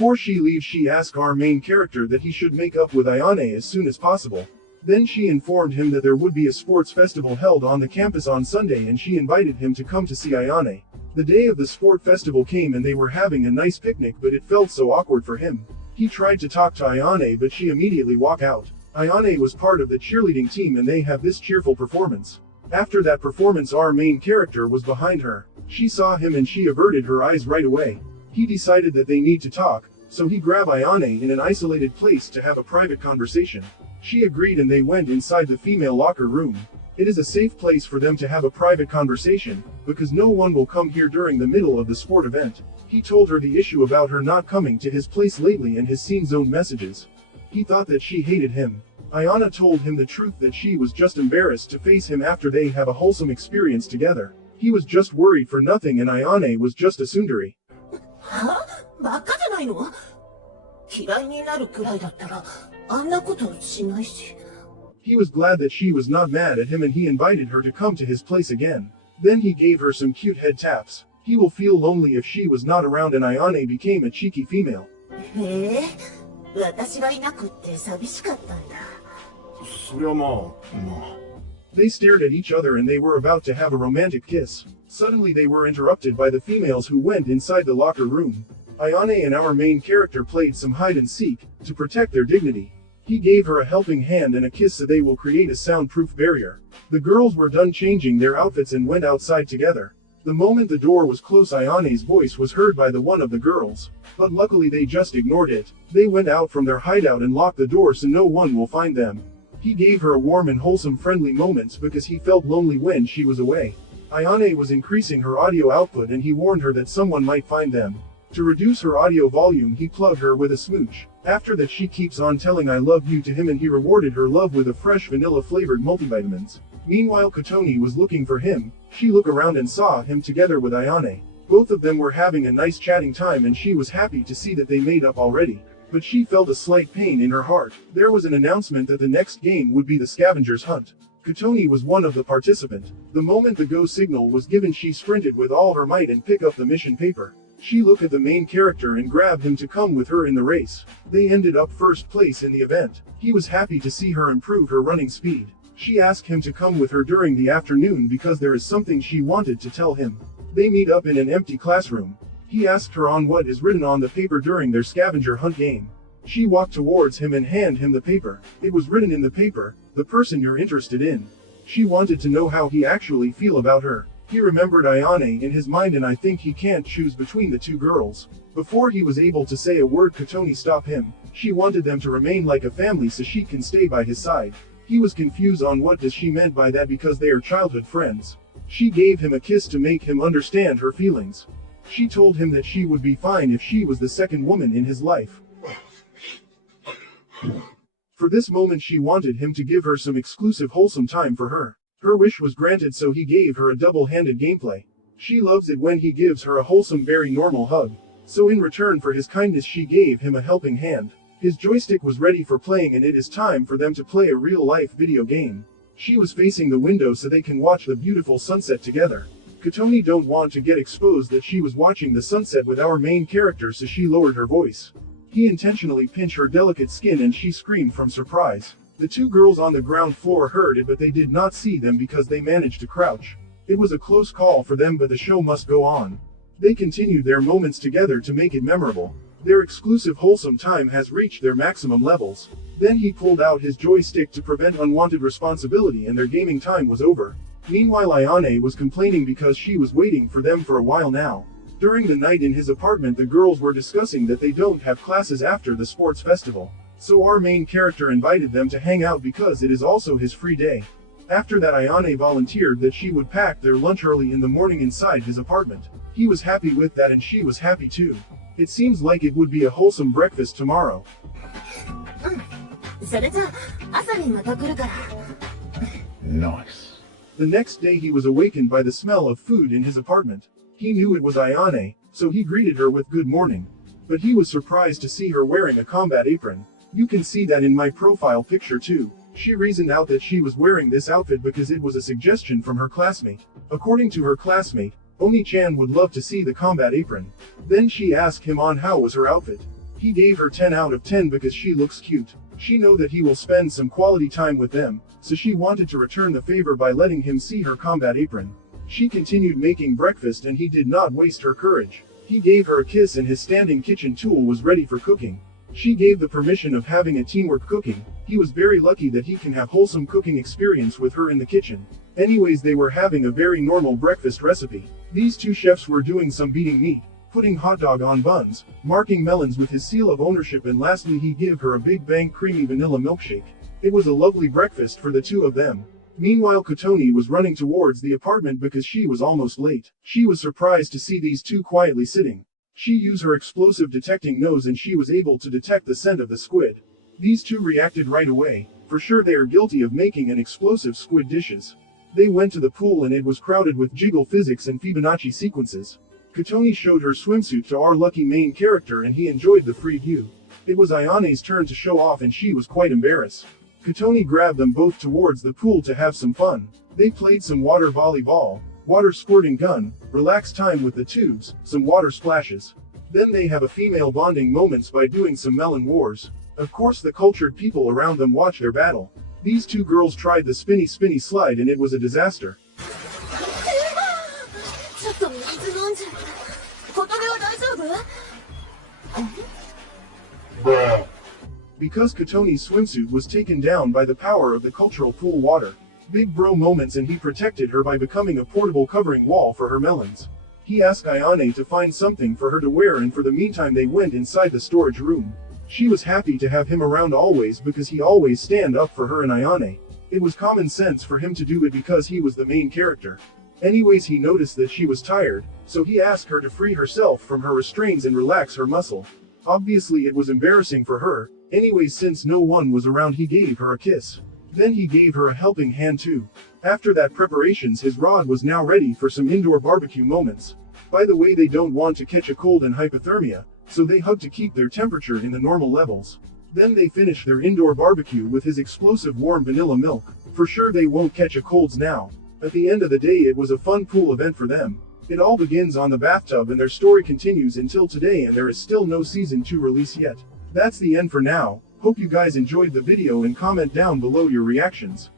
Before she leaves, she asks our main character that he should make up with Ayane as soon as possible. Then she informed him that there would be a sports festival held on the campus on Sunday and she invited him to come to see Ayane. The day of the sport festival came and they were having a nice picnic, but it felt so awkward for him. He tried to talk to Ayane but she immediately walked out. Ayane was part of the cheerleading team and they have this cheerful performance. After that performance, our main character was behind her. She saw him and she averted her eyes right away. He decided that they need to talk, so he grabbed Ayane in an isolated place to have a private conversation. She agreed and they went inside the female locker room. It is a safe place for them to have a private conversation, because no one will come here during the middle of the sport event. He told her the issue about her not coming to his place lately and his seen zone messages. He thought that she hated him. Ayana told him the truth, that she was just embarrassed to face him after they have a wholesome experience together. He was just worried for nothing and Ayane was just a tsundere. Huh? バカじゃないの? 嫌いになるくらいだったらあんなことしないし。 He was glad that she was not mad at him and he invited her to come to his place again. Then he gave her some cute head taps. He will feel lonely if she was not around and Ayane became a cheeky female. へえ、私がいなくって寂しかったんだ。そりゃまあ。They stared at each other and they were about to have a romantic kiss. Suddenly they were interrupted by the females who went inside the locker room. Ayane and our main character played some hide and seek, to protect their dignity. He gave her a helping hand and a kiss so they will create a soundproof barrier. The girls were done changing their outfits and went outside together. The moment the door was closed, Ayane's voice was heard by the one of the girls. But luckily they just ignored it. They went out from their hideout and locked the door so no one will find them. He gave her a warm and wholesome friendly moments because he felt lonely when she was away. Ayane was increasing her audio output and he warned her that someone might find them. To reduce her audio volume, he plugged her with a smooch. After that she keeps on telling I love you to him and he rewarded her love with a fresh vanilla flavored multivitamins. Meanwhile Kotoni was looking for him. She looked around and saw him together with Ayane. Both of them were having a nice chatting time and she was happy to see that they made up already. But she felt a slight pain in her heart. There was an announcement that the next game would be the scavenger's hunt. Kotoni was one of the participants. The moment the go signal was given, she sprinted with all her might and picked up the mission paper. She looked at the main character and grabbed him to come with her in the race. They ended up first place in the event. He was happy to see her improve her running speed. She asked him to come with her during the afternoon because there is something she wanted to tell him. They meet up in an empty classroom. He asked her on what is written on the paper during their scavenger hunt game. She walked towards him and handed him the paper. It was written in the paper, "The person you're interested in." She wanted to know how he actually feel about her. He remembered Ayane in his mind and I think he can't choose between the two girls. Before he was able to say a word, Kotoni stopped him. She wanted them to remain like a family so she can stay by his side. He was confused on what does she meant by that because they are childhood friends. She gave him a kiss to make him understand her feelings. She told him that she would be fine if she was the second woman in his life. For this moment she wanted him to give her some exclusive wholesome time for her. Her wish was granted, so he gave her a double-handed gameplay. She loves it when he gives her a wholesome, very normal hug. So in return for his kindness she gave him a helping hand. His joystick was ready for playing and it is time for them to play a real-life video game. She was facing the window so they can watch the beautiful sunset together. Kotoni don't want to get exposed that she was watching the sunset with our main character, so she lowered her voice. He intentionally pinched her delicate skin and she screamed from surprise. The two girls on the ground floor heard it but they did not see them because they managed to crouch. It was a close call for them but the show must go on. They continued their moments together to make it memorable. Their exclusive wholesome time has reached their maximum levels. Then he pulled out his joystick to prevent unwanted responsibility and their gaming time was over. Meanwhile Ayane was complaining because she was waiting for them for a while now. During the night in his apartment the girls were discussing that they don't have classes after the sports festival. So our main character invited them to hang out because it is also his free day. After that Ayane volunteered that she would pack their lunch early in the morning inside his apartment. He was happy with that and she was happy too. It seems like it would be a wholesome breakfast tomorrow. Nice. The next day he was awakened by the smell of food in his apartment. He knew it was Ayane, so he greeted her with good morning. But he was surprised to see her wearing a combat apron. You can see that in my profile picture too. She reasoned out that she was wearing this outfit because it was a suggestion from her classmate. According to her classmate, Oni-chan would love to see the combat apron. Then she asked him on how was her outfit. He gave her 10 out of 10 because she looks cute. She know that he will spend some quality time with them, so she wanted to return the favor by letting him see her combat apron. She continued making breakfast and he did not waste her courage. He gave her a kiss and his standing kitchen tool was ready for cooking. She gave the permission of having a teamwork cooking. He was very lucky that he can have wholesome cooking experience with her in the kitchen. Anyways, they were having a very normal breakfast recipe. These two chefs were doing some beating meat, putting hot dog on buns, marking melons with his seal of ownership, and lastly he gave her a Big Bang creamy vanilla milkshake. It was a lovely breakfast for the two of them. Meanwhile, Kotoni was running towards the apartment because she was almost late. She was surprised to see these two quietly sitting. She used her explosive detecting nose and she was able to detect the scent of the squid. These two reacted right away. For sure they are guilty of making an explosive squid dishes. They went to the pool and it was crowded with jiggle physics and Fibonacci sequences. Kotoni showed her swimsuit to our lucky main character and he enjoyed the free view. It was Ayane's turn to show off and she was quite embarrassed. Kotoni grabbed them both towards the pool to have some fun. They played some water volleyball, water squirting gun, relaxed time with the tubes, some water splashes. Then they have a female bonding moments by doing some melon wars. Of course the cultured people around them watch their battle. These two girls tried the spinny slide and it was a disaster. Bruh. Because Kotoni's swimsuit was taken down by the power of the cultural pool water. Big bro moments, and he protected her by becoming a portable covering wall for her melons. He asked Ayane to find something for her to wear and for the meantime they went inside the storage room. She was happy to have him around always because he always stand up for her and Ayane. It was common sense for him to do it because he was the main character. Anyways, he noticed that she was tired, so he asked her to free herself from her restraints and relax her muscle. Obviously it was embarrassing for her. Anyways, since no one was around, he gave her a kiss. Then he gave her a helping hand too. After that preparations, his rod was now ready for some indoor barbecue moments. By the way, they don't want to catch a cold and hypothermia, so they hug to keep their temperature in the normal levels. Then they finish their indoor barbecue with his explosive warm vanilla milk. For sure they won't catch a colds now. At the end of the day, it was a fun pool event for them. It all begins on the bathtub and their story continues until today, and there is still no season 2 release yet. That's the end for now. Hope you guys enjoyed the video and comment down below your reactions.